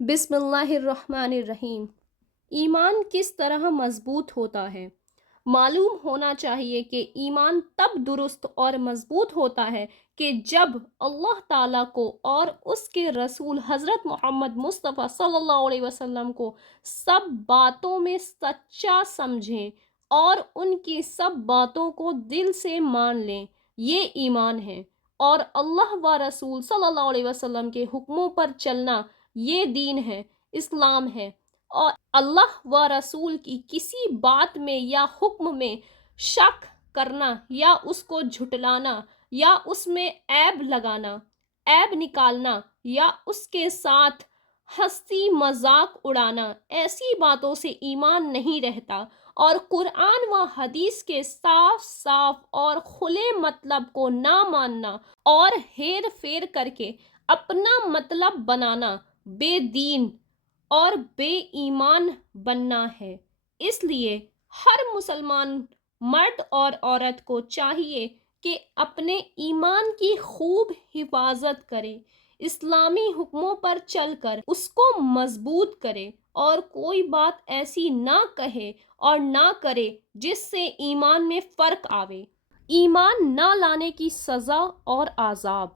بسم اللہ الرحمن الرحیم۔ ایمان کس طرح مضبوط ہوتا ہے؟ معلوم ہونا چاہیے کہ ایمان تب درست اور مضبوط ہوتا ہے کہ جب اللہ تعالیٰ کو اور اس کے رسول حضرت محمد مصطفیٰ صلی اللہ علیہ وسلم کو سب باتوں میں سچا سمجھیں اور ان کی سب باتوں کو دل سے مان لیں، یہ ایمان ہے۔ اور اللہ و رسول صلی اللہ علیہ وسلم کے حکموں پر چلنا یہ دین ہے، اسلام ہے۔ اور اللہ و رسول کی کسی بات میں یا حکم میں شک کرنا یا اس کو جھٹلانا یا اس میں عیب لگانا، عیب نکالنا یا اس کے ساتھ ہنسی مذاق اڑانا، ایسی باتوں سے ایمان نہیں رہتا۔ اور قرآن و حدیث کے صاف صاف اور کھلے مطلب کو نہ ماننا اور ہیر پھیر کر کے اپنا مطلب بنانا بے دین اور بے ایمان بننا ہے۔ اس لیے ہر مسلمان مرد اور عورت کو چاہیے کہ اپنے ایمان کی خوب حفاظت کرے، اسلامی حکموں پر چل کر اس کو مضبوط کرے اور کوئی بات ایسی نہ کہے اور نہ کرے جس سے ایمان میں فرق آوے۔ ایمان نہ لانے کی سزا اور عذاب۔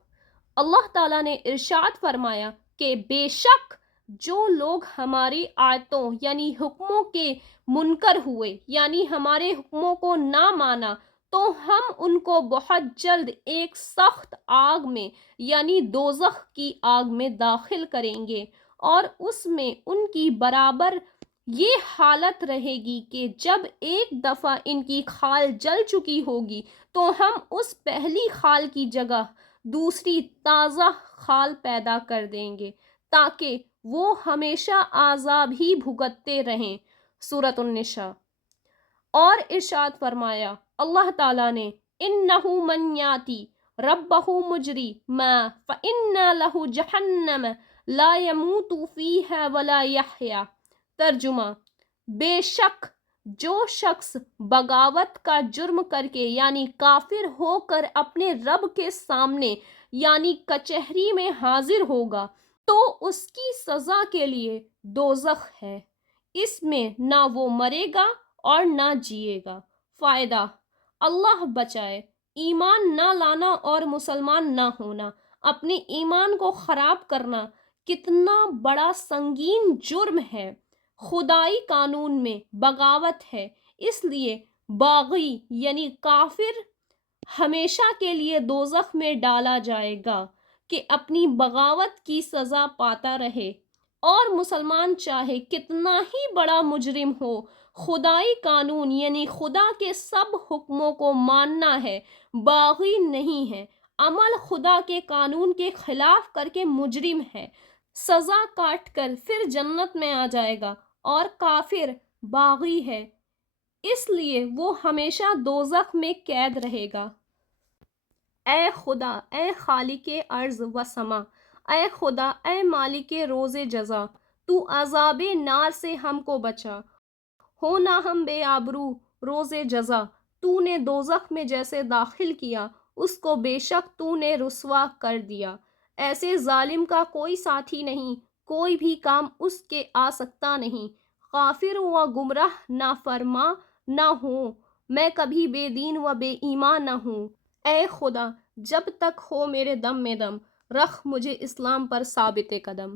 اللہ تعالیٰ نے ارشاد فرمایا کہ بے شک جو لوگ ہماری آیتوں یعنی حکموں کے منکر ہوئے، یعنی ہمارے حکموں کو نہ مانا، تو ہم ان کو بہت جلد ایک سخت آگ میں یعنی دوزخ کی آگ میں داخل کریں گے، اور اس میں ان کی برابر یہ حالت رہے گی کہ جب ایک دفعہ ان کی کھال جل چکی ہوگی تو ہم اس پہلی کھال کی جگہ دوسری تازہ کھال پیدا کر دیں گے تاکہ وہ ہمیشہ عذاب ہی بھگتتے رہیں۔ سورۃ النساء۔ اور ارشاد فرمایا اللہ تعالیٰ نے اِنَّهُ مَن یَأْتِ رَبَّهُ مُجْرِمًا فَإِنَّ لَهُ جَهَنَّمَ لَا يَمُوتُ فِيهَا وَلَا يَحْيَا۔ ترجمہ: بے شک جو شخص بغاوت کا جرم کر کے یعنی کافر ہو کر اپنے رب کے سامنے یعنی کچہری میں حاضر ہوگا تو اس کی سزا کے لیے دوزخ ہے، اس میں نہ وہ مرے گا اور نہ جیے گا۔ فائدہ: اللہ بچائے، ایمان نہ لانا اور مسلمان نہ ہونا، اپنے ایمان کو خراب کرنا کتنا بڑا سنگین جرم ہے۔ خدائی قانون میں بغاوت ہے، اس لیے باغی یعنی کافر ہمیشہ کے لیے دوزخ میں ڈالا جائے گا کہ اپنی بغاوت کی سزا پاتا رہے۔ اور مسلمان چاہے کتنا ہی بڑا مجرم ہو، خدائی قانون یعنی خدا کے سب حکموں کو ماننا ہے، باغی نہیں ہے، عمل خدا کے قانون کے خلاف کر کے مجرم ہے، سزا کاٹ کر پھر جنت میں آ جائے گا، اور کافر باغی ہے اس لیے وہ ہمیشہ دوزخ میں قید رہے گا۔ اے خدا، اے خالق ارض و سما، اے خدا، اے مالک روز جزا، تو عذاب نار سے ہم کو بچا، ہو نہ ہم بے آبرو روز جزا۔ تو نے دوزخ میں جیسے داخل کیا اس کو بے شک تو نے رسوا کر دیا، ایسے ظالم کا کوئی ساتھی نہیں، کوئی بھی کام اس کے آ سکتا نہیں۔ کافر و گمراہ نافرماں نہ ہوں، میں کبھی بے دین و بے ایمان نہ ہوں۔ اے خدا، جب تک ہو میرے دم میں دم، رکھ مجھے اسلام پر ثابت قدم۔